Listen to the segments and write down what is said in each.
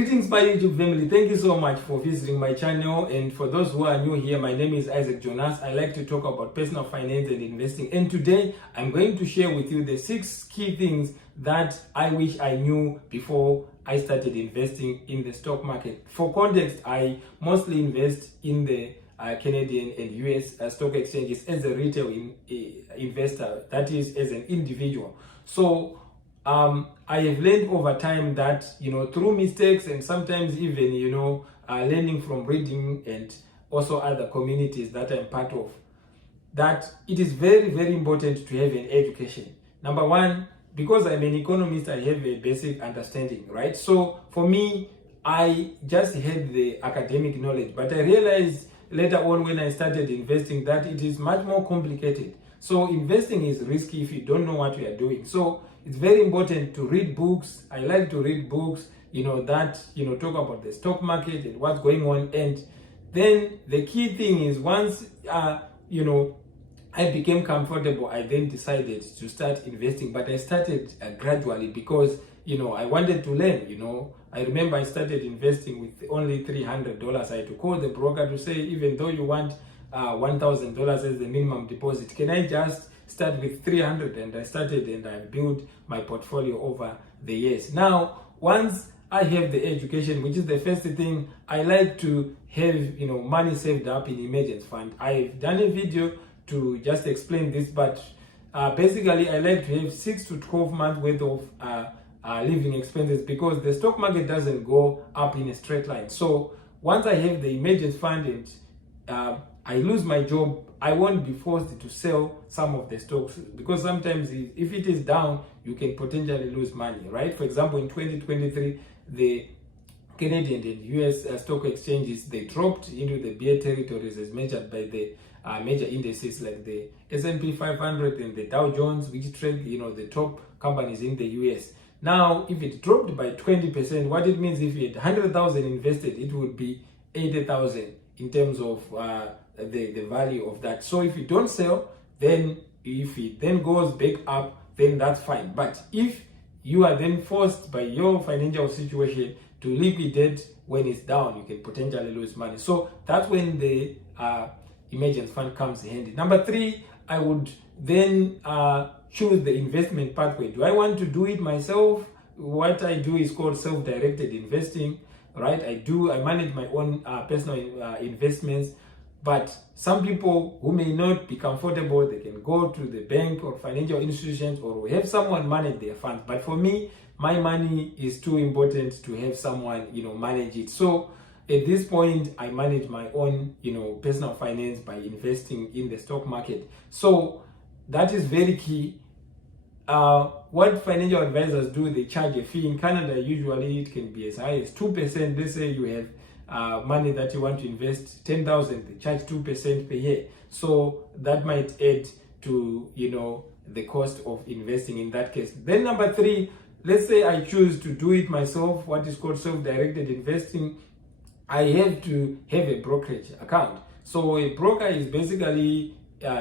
Greetings my YouTube family, thank you so much for visiting my channel, and for those who are new here, my name is Isaac Jonas. I like to talk about personal finance and investing, and today I'm going to share with you the 6 key things that I wish I knew before I started investing in the stock market. For context, I mostly invest in the Canadian and US stock exchanges as a retail investor, that is as an individual. So I have learned over time that, through mistakes and sometimes even, learning from reading and also other communities that I'm part of, that it is very, very important to have an education. Number one, because I'm an economist, I have a basic understanding, right? So for me, I just had the academic knowledge, but I realized later on when I started investing that it is much more complicated. So investing is risky if you don't know what you are doing. So it's very important to read books. I like to read books, that, talk about the stock market and what's going on. And then the key thing is once, I became comfortable, I then decided to start investing. But I started gradually because, I wanted to learn, I remember I started investing with only $300. I had to call the broker to say, even though you want $1,000 as the minimum deposit, can I just start with 300? And I started and I built my portfolio over the years. Now, once I have the education, which is the first thing, I like to have money saved up in emergency fund. I've done a video to just explain this, but basically I like to have 6 to 12 months worth of living expenses, because the stock market doesn't go up in a straight line. So once I have the emergency fund and I lose my job, I won't be forced to sell some of the stocks, because sometimes if it is down, you can potentially lose money, right? For example, in 2023, the Canadian and US stock exchanges, they dropped into the bear territories as measured by the major indices like the S&P 500 and the Dow Jones, which trade, the top companies in the US. Now, if it dropped by 20%, what it means, if you had 100,000 invested, it would be 80,000 in terms of the value of that. So if you don't sell, then if it then goes back up, then that's fine. But if you are then forced by your financial situation to liquidate when it's down, you can potentially lose money. So that's when the emergency fund comes handy. Number 3, I would then choose the investment pathway. Do I want to do it myself? What I do is called self-directed investing, right? I manage my own personal investments. But some people who may not be comfortable, they can go to the bank or financial institutions or have someone manage their funds. But for me, my money is too important to have someone, manage it. So at this point, I manage my own, personal finance by investing in the stock market. So that is very key. What financial advisors do, they charge a fee. In Canada, usually it can be as high as 2%. Let's say you have money that you want to invest 10,000, they charge 2% per year. So that might add to the cost of investing in that case. Then number 3, let's say I choose to do it myself, what is called self-directed investing. I have to have a brokerage account. So a broker is basically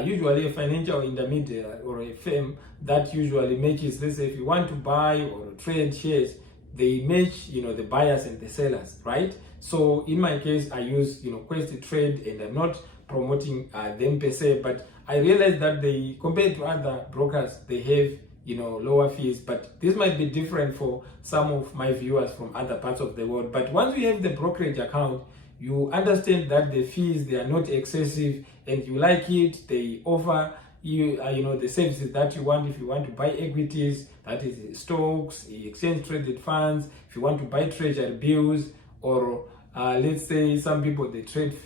usually a financial intermediary or a firm that usually matches, let's say if you want to buy or trade shares, they match the buyers and the sellers, right? So in my case, I use Quest Trade, and I'm not promoting them per se, but I realize that they, compared to other brokers, they have lower fees. But this might be different for some of my viewers from other parts of the world. But once you have the brokerage account, you understand that the fees, they are not excessive, and you like it. They offer you the services that you want. If you want to buy equities, that is stocks, exchange traded funds, if you want to buy treasury bills, or let's say some people, they trade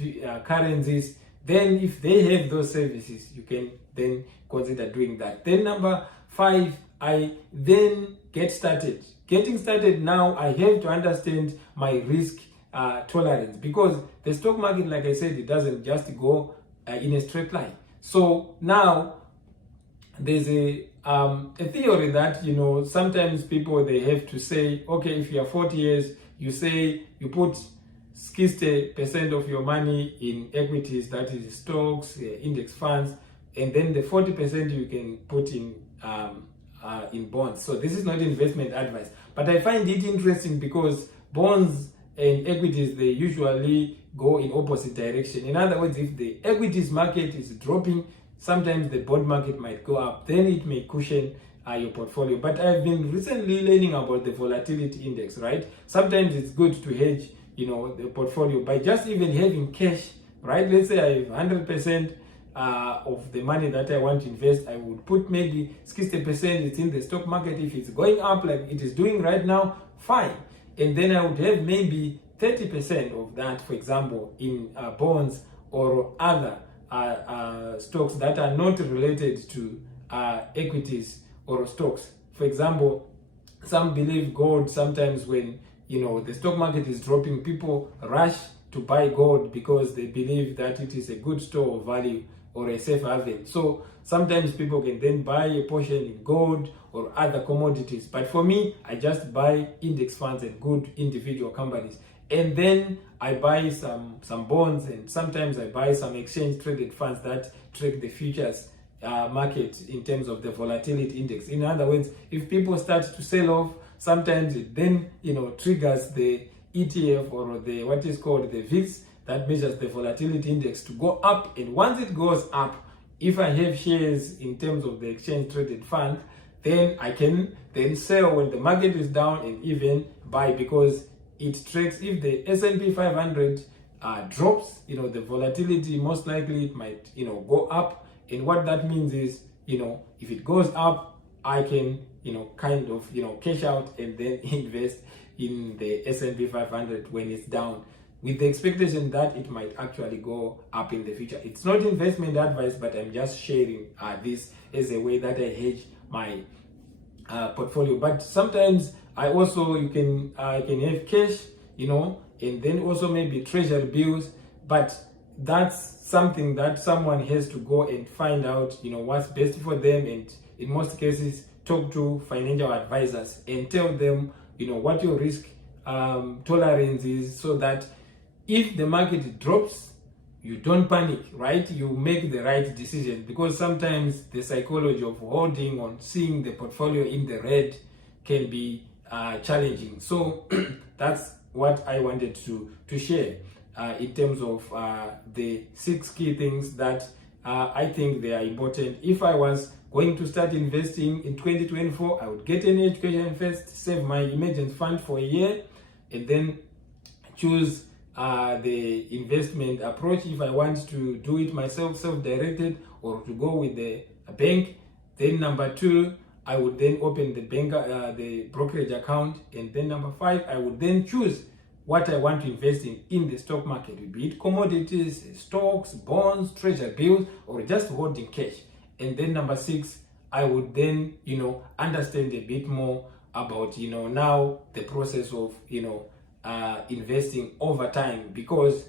currencies, then if they have those services, you can then consider doing that. Then number 5, I then get started. Getting started now, I have to understand my risk tolerance, because the stock market, like I said, it doesn't just go in a straight line. So now there's a theory that sometimes people, they have to say, okay, if you are 40 years, you say you put 60% of your money in equities, that is stocks, index funds, and then the 40% you can put in bonds. So this is not investment advice, but I find it interesting because bonds and equities, they usually go in opposite direction. In other words, if the equities market is dropping, sometimes the bond market might go up, then it may cushion your portfolio. But I've been recently learning about the volatility index, right? Sometimes it's good to hedge, the portfolio by just even having cash, right? Let's say I have 100% of the money that I want to invest. I would put maybe 60% it's in the stock market. If it's going up like it is doing right now, fine. And then I would have maybe 30% of that, for example, in bonds or other stocks that are not related to equities or stocks. For example, some believe gold. Sometimes when the stock market is dropping, people rush to buy gold because they believe that it is a good store of value or a safe haven. So sometimes people can then buy a portion in gold or other commodities. But for me, I just buy index funds and good individual companies. And then I buy some bonds, and sometimes I buy some exchange traded funds that track the futures market in terms of the volatility index. In other words, if people start to sell off, sometimes it then triggers the ETF or the what is called the VIX, that measures the volatility index, to go up. And once it goes up, if I have shares in terms of the exchange traded fund, then I can then sell when the market is down and even buy, because it tracks. If the S&P 500 drops, the volatility, most likely it might go up. And what that means is, if it goes up, I can kind of cash out and then invest in the S&P 500 when it's down, with the expectation that it might actually go up in the future. It's not investment advice, but I'm just sharing this as a way that I hedge my portfolio. But sometimes I also can have cash, and then also maybe treasury bills. But that's something that someone has to go and find out, what's best for them, and in most cases talk to financial advisors and tell them, what your risk tolerance is, so that if the market drops, you don't panic, right? You make the right decision, because sometimes the psychology of holding on, seeing the portfolio in the red, can be challenging. So that's what I wanted to share in terms of the 6 key things that I think they are important. If I was going to start investing in 2024, I would get an education first, save my emergency fund for a year, and then choose the investment approach. If I want to do it myself, self-directed, or to go with the bank, then number 2, I would then open the brokerage account, and then number 5, I would then choose what I want to invest in the stock market, be it commodities, stocks, bonds, treasury bills, or just holding cash. And then number 6, I would then understand a bit more about now the process of investing over time, because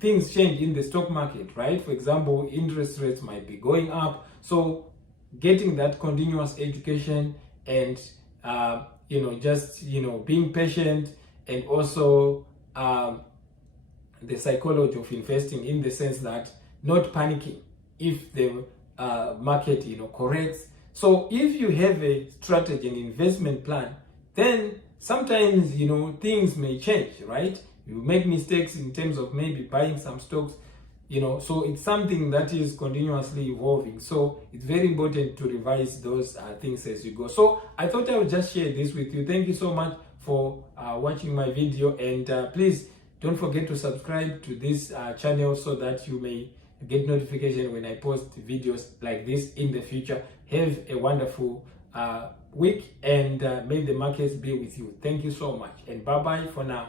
things change in the stock market, right? For example, interest rates might be going up, so getting that continuous education and just being patient, and also the psychology of investing, in the sense that not panicking if the market corrects. So if you have a strategy and investment plan, then sometimes things may change, right? You make mistakes in terms of maybe buying some stocks, so it's something that is continuously evolving. So it's very important to revise those things as you go. So I thought I would just share this with you. Thank you so much for watching my video, and please don't forget to subscribe to this channel, so that you may get notification when I post videos like this in the future. Have a wonderful week, and may the markets be with you. Thank you so much, and bye bye for now.